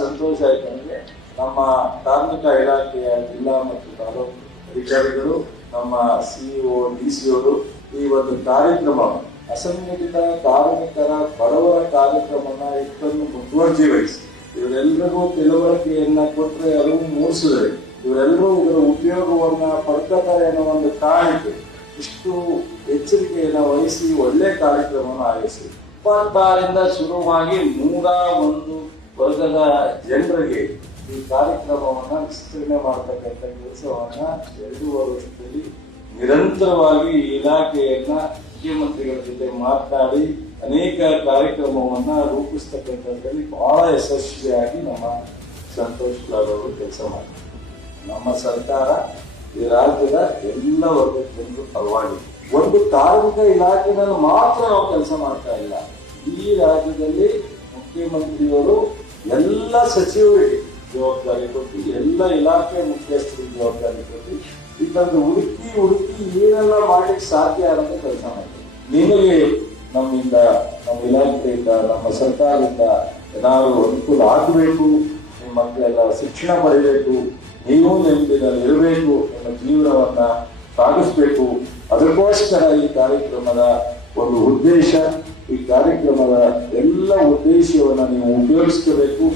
ಸಂತೋಷ ಆಯ್ತು ನನಗೆ. ನಮ್ಮ ಕಾರ್ಮಿಕ ಇಲಾಖೆಯ ಜಿಲ್ಲಾ ಮತ್ತು ತಾಲೂಕು ಅಧಿಕಾರಿಗಳು, ನಮ್ಮ ಸಿಇಒ, ಡಿಸಿ ಅವರು ಈ ಒಂದು ಕಾರ್ಯಕ್ರಮ ಅಸಂಘಟಿತ ಕಾರ್ಮಿಕರ ಬಡವರ ಕಾರ್ಯಕ್ರಮನ ಇಟ್ಟನ್ನು ಮುತುವರ್ಜಿವಹಿಸಿ ಇವರೆಲ್ಲರಿಗೂ ತಿಳುವಳಿಕೆಯನ್ನ ಕೊಟ್ಟರೆ ಅರಿವು ಮೂಡಿಸಿದರೆ ಇವರೆಲ್ಲರೂ ಇದರ ಉಪಯೋಗವನ್ನ ಪಡ್ಕೊತಾರೆ ಅನ್ನೋ ಒಂದು ಕಾರಣಕ್ಕೆ ಇಷ್ಟು ಎಚ್ಚರಿಕೆಯನ್ನು ವಹಿಸಿ ಒಳ್ಳೆ ಕಾರ್ಯಕ್ರಮವನ್ನು ಆಯೋಜಿಸಿ 26ರಿಂದ ಶುರುವಾಗಿ 101 ವರ್ಗದ ಜನರಿಗೆ ಈ ಕಾರ್ಯಕ್ರಮವನ್ನ ವಿಸ್ತರಣೆ ಮಾಡತಕ್ಕಂಥ ಕೆಲಸವನ್ನ 2.5 ವರ್ಷದಲ್ಲಿ ನಿರಂತರವಾಗಿ ಇಲಾಖೆಯನ್ನ ಮುಖ್ಯಮಂತ್ರಿಗಳ ಜೊತೆ ಮಾತನಾಡಿ ಅನೇಕ ಕಾರ್ಯಕ್ರಮವನ್ನ ರೂಪಿಸ್ತಕ್ಕಂಥದ್ರಲ್ಲಿ ಬಹಳ ಯಶಸ್ವಿಯಾಗಿ ನಮ್ಮ ಸಂತೋಷ್ ಲಾಡ್ ಅವರು ಕೆಲಸ ಮಾಡಿದ್ದಾರೆ. ನಮ್ಮ ಸರ್ಕಾರ ಈ ರಾಜ್ಯದ ಎಲ್ಲ ವರ್ಗದ ಜನರು ಪರವಾಗಿ ಒಂದು ಕಾರ್ಮಿಕ ಇಲಾಖೆನಲ್ಲಿ ಮಾತ್ರ ನಾವು ಕೆಲಸ ಮಾಡ್ತಾ ಇಲ್ಲ. ಈ ರಾಜ್ಯದಲ್ಲಿ ಮುಖ್ಯಮಂತ್ರಿಯವರು ಎಲ್ಲ ಸಚಿವರಿಗೆ ಜವಾಬ್ದಾರಿ ಕೊಟ್ಟು, ಎಲ್ಲ ಇಲಾಖೆ ಮುಖ್ಯಸ್ಥರಿಗೆ ಜವಾಬ್ದಾರಿ ಕೊಟ್ಟು ಇದನ್ನು ಹುಡುಕಿ ಏನೆಲ್ಲ ಮಾಡ್ಲಿಕ್ಕೆ ಸಾಧ್ಯ ಅಂತ ಕೆಲಸ ಮಾಡ್ತಾರೆ. ನಿಮಗೆ ನಮ್ಮಿಂದ, ನಮ್ಮ ಇಲಾಖೆಯಿಂದ, ನಮ್ಮ ಸರ್ಕಾರದಿಂದ ಏನಾದ್ರು ಅನುಕೂಲ ಆಗಬೇಕು, ನಿಮ್ಮ ಮಕ್ಕಳೆಲ್ಲ ಶಿಕ್ಷಣ ಪಡಿಬೇಕು, ನೀವು ನೆಮ್ಮದಿನಲ್ಲಿ ಇರಬೇಕು, ನಿಮ್ಮ ಜೀವನವನ್ನ ಸಾಗಿಸ್ಬೇಕು, ಅದಕ್ಕೋಸ್ಕರ ಈ ಕಾರ್ಯಕ್ರಮದ ಒಂದು ಉದ್ದೇಶ. ಈ ಕಾರ್ಯಕ್ರಮದ ಎಲ್ಲ ಉದ್ದೇಶವನ್ನು ನೀವು ಉಪಯೋಗಿಸ್ಕೋಬೇಕು.